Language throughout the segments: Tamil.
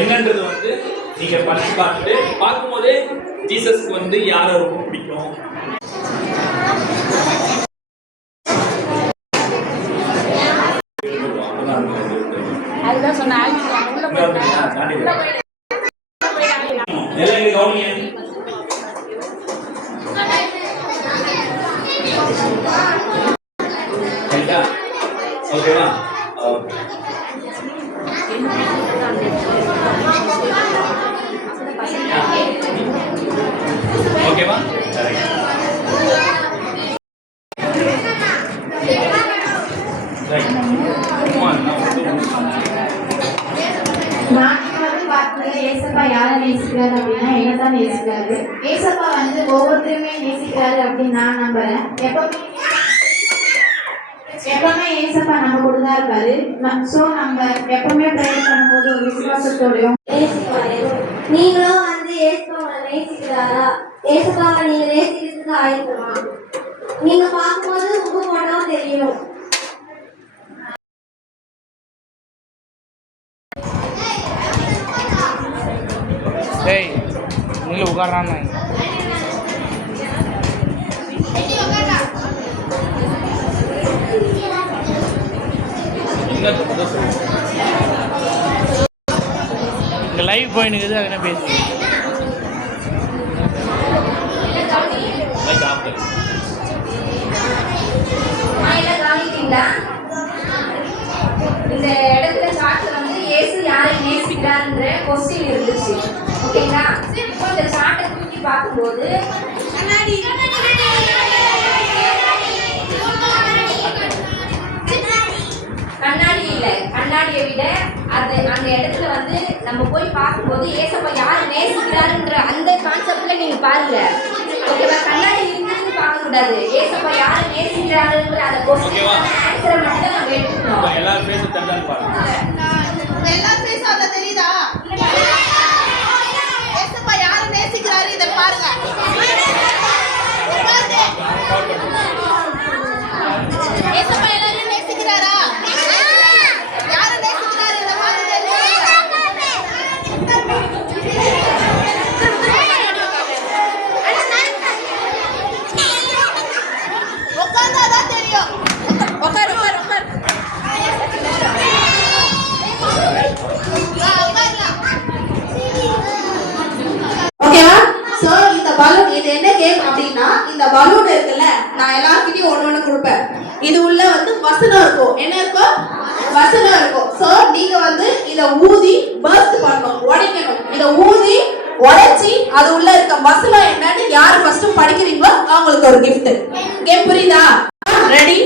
என்னன்றது வந்து நீங்க படிச்சு பார்த்துட்டு பார்க்கும்போதே ஜீசஸ்க்கு வந்து யாரை ரொம்ப பிடிக்கும் அதுதான் சொன்னேன். ஓகேவா? ஓகேவா? ஏசப்பா யாரை நேசிக்கிறாரு அப்படின்னா என்னதான் நேசிக்கிறாரு. ஏசப்பா வந்து ஒவ்வொருத்தருமே நேசிக்கிறாரு அப்படின்னு நான் நம்புறேன். எப்பவுமே ஏசப்பா நம்ம கூட தான் இருக்காரு. ஸோ நம்ம எப்பவுமே ப்ரேயர் பண்ணும்போது ஒரு விசுவாசத்தோடையும் நேசிப்பாரு. நீங்களும் வந்து ஏசப்பாவை நேசிக்கிறாரா? ஏசப்பாவை நீங்க நேசிக்கிறதுக்கு ஆயிருக்குமா? நீங்க பார்க்கும்போது உங்க படம் தெரியும். உட்காராம இங்க லைவ் போயினுக்குது. அது என்ன பேசு இந்த இடத்துல சாட்ல வந்து இயேசு யாரை நேசிக்கிறார்ன்ற கொஸ்டின் இருந்துச்சு. ஓகேங்களா? இப்போ இந்த சாட்டை தூக்கி பார்க்கும்போது கண்ணாடி இல்லை, கண்ணாடியை விட அந்த இடத்துல வந்து நம்ம போய் பார்க்கும்போது ஏசப்பா யாரை நேசிக்கிறாருன்ற அந்த கான்செப்ட்ல நீங்க பாருங்க. ஓகேவா? கண்ணாடி இருக்குன்னு பார்க்க கூடாது. ஏசப்பா யாரை நேசிக்கிறாருன்ற அந்த கொஸ்டின் ஆன்சரை மட்டும் தான் நம்ம எடுத்துக்கணும். எல்லாரும் பேச தெரியாது பாருங்க. எல்லாரும் பேச அத தெரியுதா? ஏசப்பா யாரை நேசிக்கிறாரு இத பாருங்க. ஏசப்பா எல்லாரையும் நேசிக்கிறாரா? யாரை நேசிக்கிறாரு இத பாருங்க. உட்கார்ந்தாதான் தெரியும். உட்கார் உட்கார் உட்கார். ஓகேவா? சோ இந்த பலூன் இது என்ன கேம் அப்படின்னா, இந்த பலூன் இருக்குல்ல, நான் எல்லார்கிட்டயும் ஒண்ணு கொடுப்பேன். இது உள்ள வந்து வசனம் இருக்கும். என்ன இருக்கும்? வசனம் இருக்கும். சோ நீங்க வந்து இத ஊதி பர்ஸ்ட் பண்ணணும், உடைக்கணும். இத ஊதி உடைச்சி அது உள்ள இருக்க வசனம் என்னன்னு யார் ஃபர்ஸ்ட் படிக்கிறீங்களோ அவங்களுக்கு ஒரு gift. கேம் புரியுதா? ரெடி?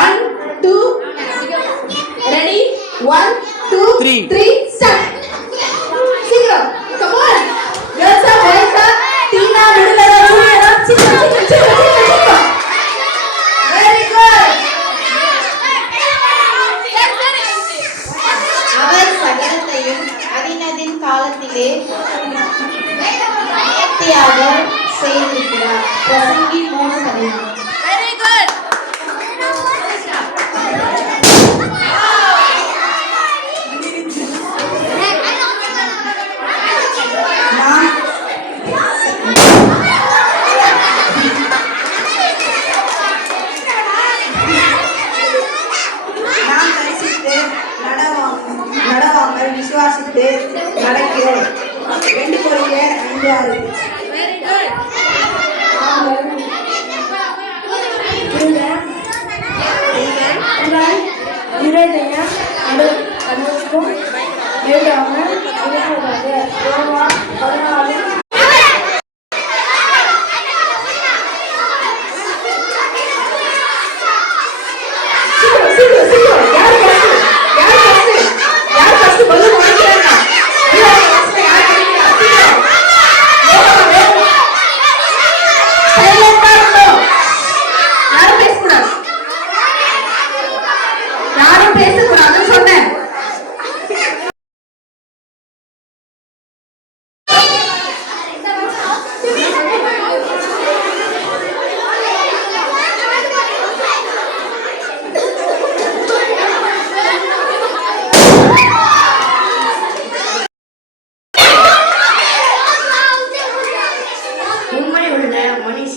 1 2 ரெடி? 1 2 3 ஸ்டார்ட். சீக்கிரம். Come on. Girls are boys are Tina Mudala Julia Chika. Very good. அவர் சகலத்தையும் அதினதின் காலத்திலே நேர்த்தியாக செய்திருக்கிறார். பிரசங்கி 3:13. Very good. நடவாமல் விசுவாசித்து நடக்கிறோம். 2 Corinthians 5:6. Very good.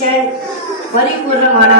டெலிவிஷன் பரிபூர்ணமான